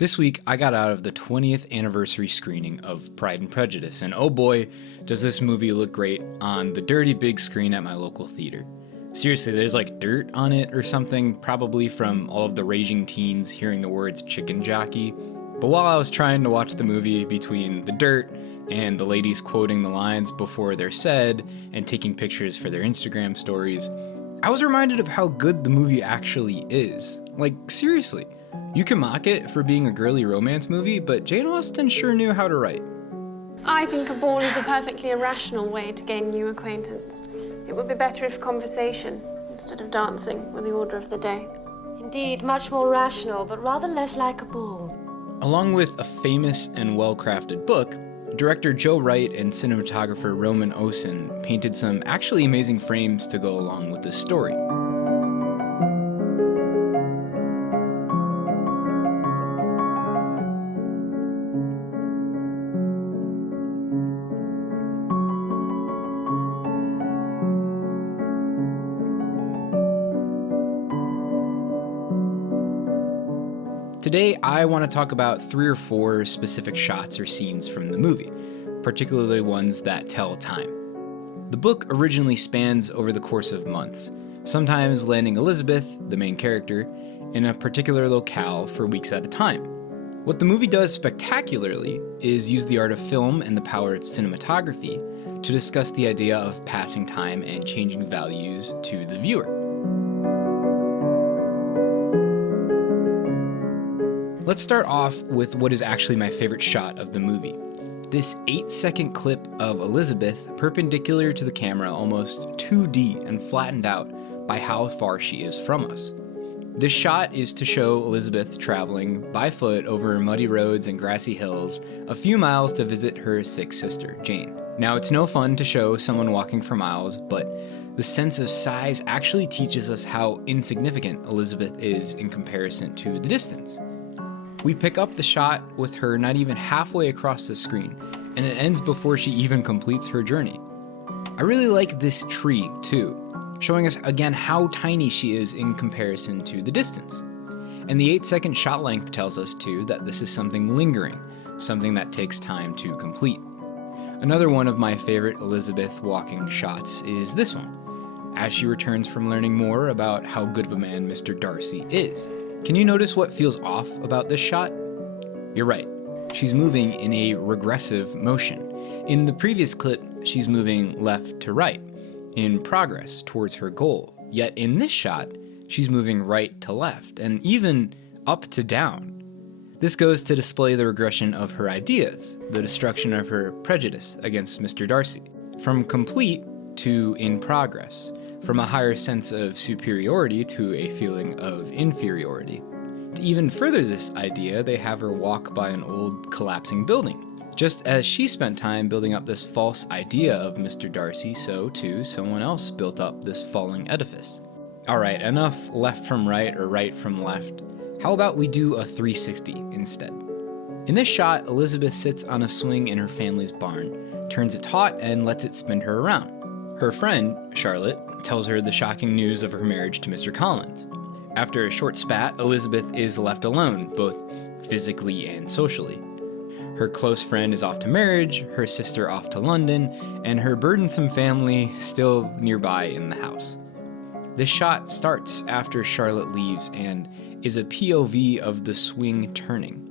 This week, I got out of the 20th anniversary screening of Pride and Prejudice, and oh boy, does this movie look great on the dirty big screen at my local theater. Seriously, there's like dirt on it or something, probably from all of the raging teens hearing the words chicken jockey. But while I was trying to watch the movie between the dirt and the ladies quoting the lines before they're said and taking pictures for their Instagram stories, I was reminded of how good the movie actually is. Like, seriously. You can mock it for being a girly romance movie, but Jane Austen sure knew how to write. I think a ball is a perfectly irrational way to gain new acquaintance. It would be better if conversation, instead of dancing, were the order of the day. Indeed, much more rational, but rather less like a ball. Along with a famous and well-crafted book, director Joe Wright and cinematographer Roman Osen painted some actually amazing frames to go along with this story. Today, I want to talk about 3 or 4 specific shots or scenes from the movie, particularly ones that tell time. The book originally spans over the course of months, sometimes landing Elizabeth, the main character, in a particular locale for weeks at a time. What the movie does spectacularly is use the art of film and the power of cinematography to discuss the idea of passing time and changing values to the viewer. Let's start off with what is actually my favorite shot of the movie. This 8-second clip of Elizabeth perpendicular to the camera, almost 2D and flattened out by how far she is from us. This shot is to show Elizabeth traveling by foot over muddy roads and grassy hills a few miles to visit her sick sister, Jane. Now, it's no fun to show someone walking for miles, but the sense of size actually teaches us how insignificant Elizabeth is in comparison to the distance. We pick up the shot with her not even halfway across the screen, and it ends before she even completes her journey. I really like this tree, too, showing us again how tiny she is in comparison to the distance. And the 8-second shot length tells us, too, that this is something lingering, something that takes time to complete. Another one of my favorite Elizabeth walking shots is this one, as she returns from learning more about how good of a man Mr. Darcy is. Can you notice what feels off about this shot? You're right. She's moving in a regressive motion. In the previous clip, she's moving left to right, in progress towards her goal. Yet in this shot, she's moving right to left, and even up to down. This goes to display the regression of her ideas, the destruction of her prejudice against Mr. Darcy. From complete to in progress. From a higher sense of superiority to a feeling of inferiority. To even further this idea, they have her walk by an old collapsing building. Just as she spent time building up this false idea of Mr. Darcy, so too someone else built up this falling edifice. Alright, enough left from right or right from left. How about we do a 360 instead? In this shot, Elizabeth sits on a swing in her family's barn, turns it taut, and lets it spin her around. Her friend, Charlotte, tells her the shocking news of her marriage to Mr. Collins. After a short spat, Elizabeth is left alone, both physically and socially. Her close friend is off to marriage, her sister off to London, and her burdensome family still nearby in the house. This shot starts after Charlotte leaves and is a POV of the swing turning.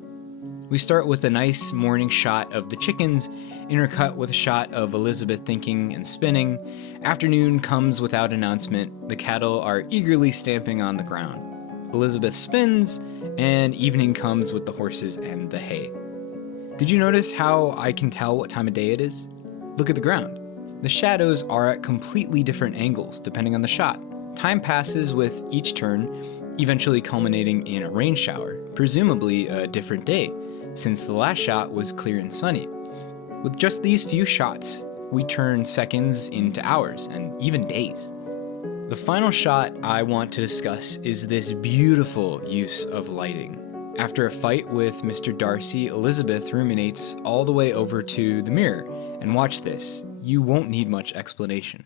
We start with a nice morning shot of the chickens, intercut with a shot of Elizabeth thinking and spinning. Afternoon comes without announcement. The cattle are eagerly stamping on the ground. Elizabeth spins, and evening comes with the horses and the hay. Did you notice how I can tell what time of day it is? Look at the ground. The shadows are at completely different angles depending on the shot. Time passes with each turn, eventually culminating in a rain shower, presumably a different day, since the last shot was clear and sunny. With just these few shots, we turn seconds into hours and even days. The final shot I want to discuss is this beautiful use of lighting. After a fight with Mr. Darcy, Elizabeth ruminates all the way over to the mirror, and watch this, you won't need much explanation.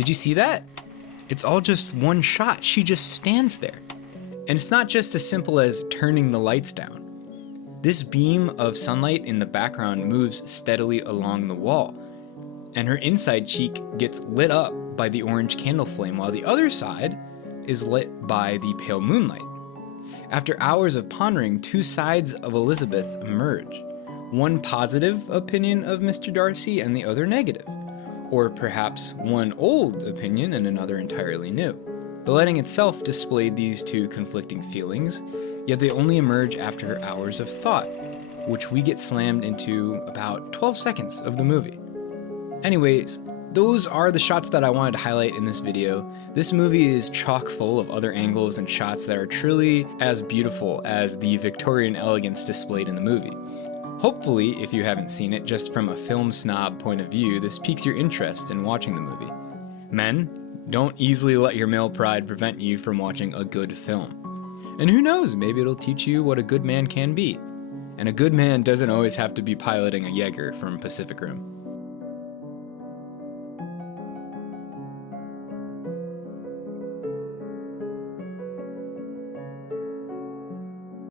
Did you see that? It's all just one shot. She just stands there. And it's not just as simple as turning the lights down. This beam of sunlight in the background moves steadily along the wall, and her inside cheek gets lit up by the orange candle flame while the other side is lit by the pale moonlight. After hours of pondering, two sides of Elizabeth emerge. One positive opinion of Mr. Darcy and the other negative. Or perhaps one old opinion and another entirely new. The lighting itself displayed these two conflicting feelings, yet they only emerge after hours of thought, which we get slammed into about 12 seconds of the movie. Anyways, those are the shots that I wanted to highlight in this video. This movie is chock full of other angles and shots that are truly as beautiful as the Victorian elegance displayed in the movie. Hopefully, if you haven't seen it, just from a film snob point of view, this piques your interest in watching the movie. Men, don't easily let your male pride prevent you from watching a good film. And who knows, maybe it'll teach you what a good man can be. And a good man doesn't always have to be piloting a Jaeger from Pacific Rim.